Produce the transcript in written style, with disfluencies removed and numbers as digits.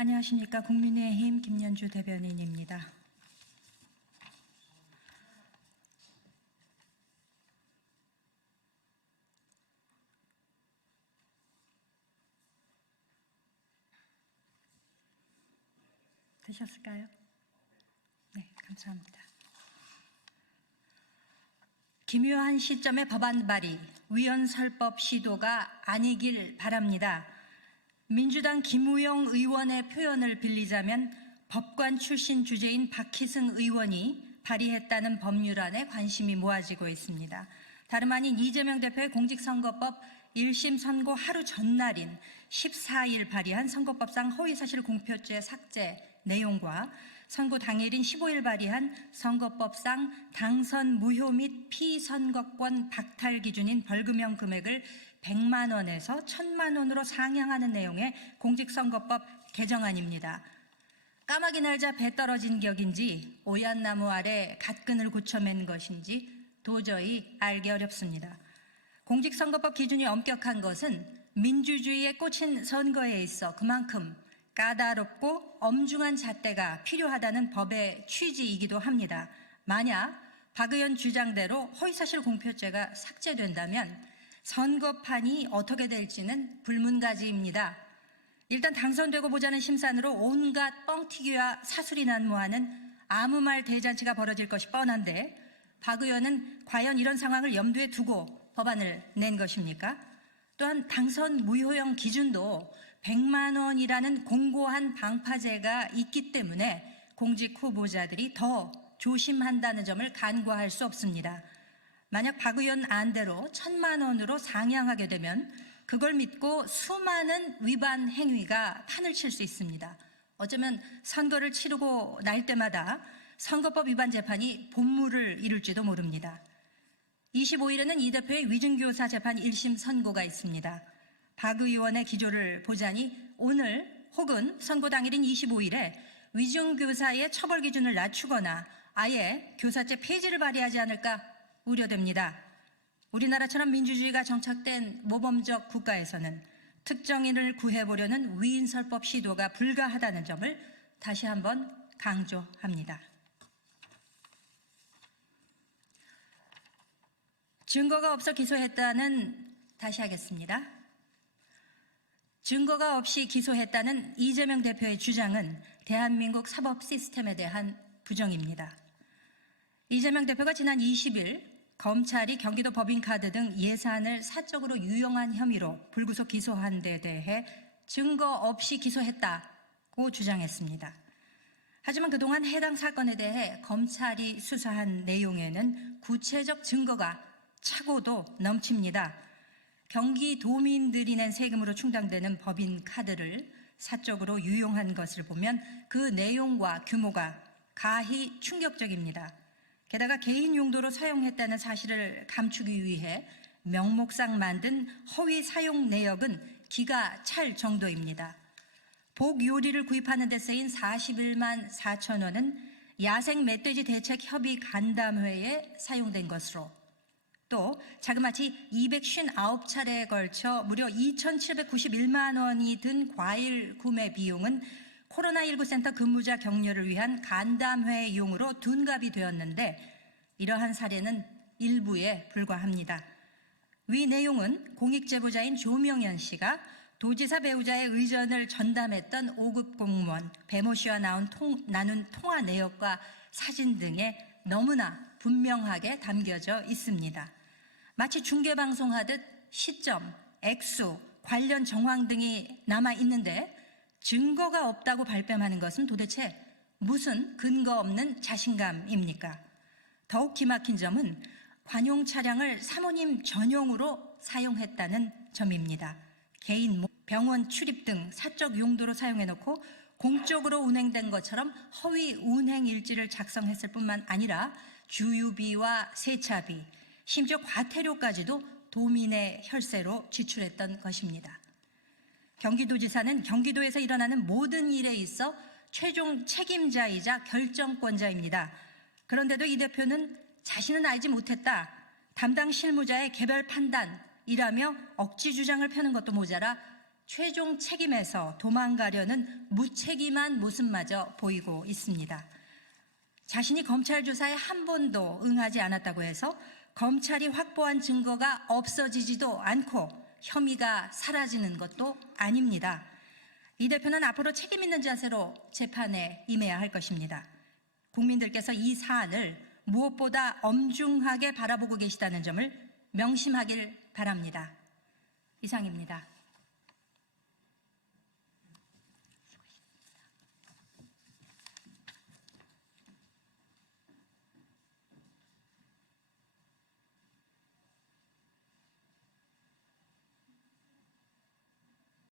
안녕하십니까. 국민의힘 김연주 대변인입니다. 되셨을까요? 네, 감사합니다. 기묘한 시점의 법안 발의, 위헌설법 시도가 아니길 바랍니다. 민주당 김우영 의원의 표현을 빌리자면 법관 출신 주재인 박희승 의원이 발의했다는 법률안에 관심이 모아지고 있습니다. 다름 아닌 이재명 대표의 공직선거법 1심 선고 하루 전날인 14일 발의한 선거법상 허위사실 공표죄 삭제 내용과 선고 당일인 15일 발의한 선거법상 당선 무효 및 피선거권 박탈 기준인 벌금형 금액을 100만 원에서 1000만 원으로 상향하는 내용의 공직선거법 개정안입니다. 까마귀 날자 배 떨어진 격인지 오얏 나무 아래 갓끈을 굳혀맨 것인지 도저히 알기 어렵습니다. 공직선거법 기준이 엄격한 것은 민주주의에 꽂힌 선거에 있어 그만큼 까다롭고 엄중한 잣대가 필요하다는 법의 취지이기도 합니다. 만약 박 의원 주장대로 허위사실 공표죄가 삭제된다면 선거판이 어떻게 될지는 불문가지입니다. 일단 당선되고 보자는 심산으로 온갖 뻥튀기와 사술이 난무하는 아무 말 대잔치가 벌어질 것이 뻔한데 박 의원은 과연 이런 상황을 염두에 두고 법안을 낸 것입니까? 또한 당선 무효형 기준도 100만 원이라는 공고한 방파제가 있기 때문에 공직 후보자들이 더 조심한다는 점을 간과할 수 없습니다. 만약 박 의원 안대로 1000만 원으로 상향하게 되면 그걸 믿고 수많은 위반 행위가 판을 칠 수 있습니다. 어쩌면 선거를 치르고 날 때마다 선거법 위반 재판이 본물을 이룰지도 모릅니다. 25일에는 이 대표의 위증교사 재판 1심 선고가 있습니다. 박 의원의 기조를 보자니 오늘 혹은 선고 당일인 25일에 위증교사의 처벌 기준을 낮추거나 아예 교사죄 폐지를 발의하지 않을까 우려됩니다. 우리나라처럼 민주주의가 정착된 모범적 국가에서는 특정인을 구해보려는 위인설법 시도가 불가하다는 점을 다시 한번 강조합니다. 증거가 없어 기소했다는, 다시 하겠습니다. 증거가 없이 기소했다는 이재명 대표의 주장은 대한민국 사법 시스템에 대한 부정입니다. 이재명 대표가 지난 20일 검찰이 경기도 법인카드 등 예산을 사적으로 유용한 혐의로 불구속 기소한 데 대해 증거 없이 기소했다고 주장했습니다. 하지만 그동안 해당 사건에 대해 검찰이 수사한 내용에는 구체적 증거가 차고도 넘칩니다. 경기도민들이 낸 세금으로 충당되는 법인카드를 사적으로 유용한 것을 보면 그 내용과 규모가 가히 충격적입니다. 게다가 개인 용도로 사용했다는 사실을 감추기 위해 명목상 만든 허위 사용 내역은 기가 찰 정도입니다. 복 요리를 구입하는 데 쓰인 41만 4천 원은 야생 멧돼지 대책 협의 간담회에 사용된 것으로, 또 자그마치 259차례에 걸쳐 무려 2,791만 원이 든 과일 구매 비용은 코로나19 센터 근무자 격려를 위한 간담회용으로 둔갑이 되었는데 이러한 사례는 일부에 불과합니다. 위 내용은 공익제보자인 조명현 씨가 도지사 배우자의 의전을 전담했던 5급 공무원 배모 씨와 나눈 통화 내역과 사진 등에 너무나 분명하게 담겨져 있습니다. 마치 중계방송하듯 시점, 액수, 관련 정황 등이 남아있는데 증거가 없다고 발뺌하는 것은 도대체 무슨 근거 없는 자신감입니까? 더욱 기막힌 점은 관용 차량을 사모님 전용으로 사용했다는 점입니다. 개인, 병원 출입 등 사적 용도로 사용해놓고 공적으로 운행된 것처럼 허위 운행 일지를 작성했을 뿐만 아니라 주유비와 세차비, 심지어 과태료까지도 도민의 혈세로 지출했던 것입니다. 경기도지사는 경기도에서 일어나는 모든 일에 있어 최종 책임자이자 결정권자입니다. 그런데도 이 대표는 자신은 알지 못했다, 담당 실무자의 개별 판단이라며 억지 주장을 펴는 것도 모자라 최종 책임에서 도망가려는 무책임한 모습마저 보이고 있습니다. 자신이 검찰 조사에 한 번도 응하지 않았다고 해서 검찰이 확보한 증거가 없어지지도 않고 혐의가 사라지는 것도 아닙니다. 이 대표는 앞으로 책임 있는 자세로 재판에 임해야 할 것입니다. 국민들께서 이 사안을 무엇보다 엄중하게 바라보고 계시다는 점을 명심하길 바랍니다. 이상입니다.